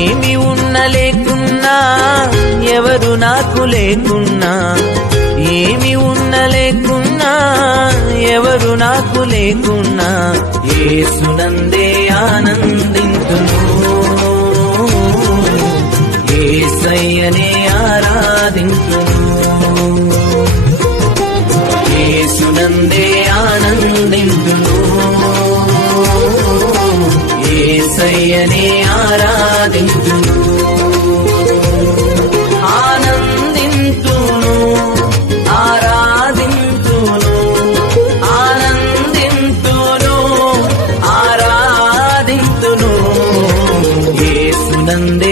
ఏమి ఉన్న లేకున్నా ఎవరు నాకు లేకున్నా, ఏమి ఉన్న లేకున్నా ఎవరు నాకు లేకున్నా, యేసునందే ఆనందింతును, యేసయ్యనే ఆరాధింతును, యేసునందే ఆనందింతును, యేసయ్యనే ఆరాధింతును, ఆనందింతును, ఆరాధింతును, ఆనందింతును, ఆరాధింతును, యేసునందే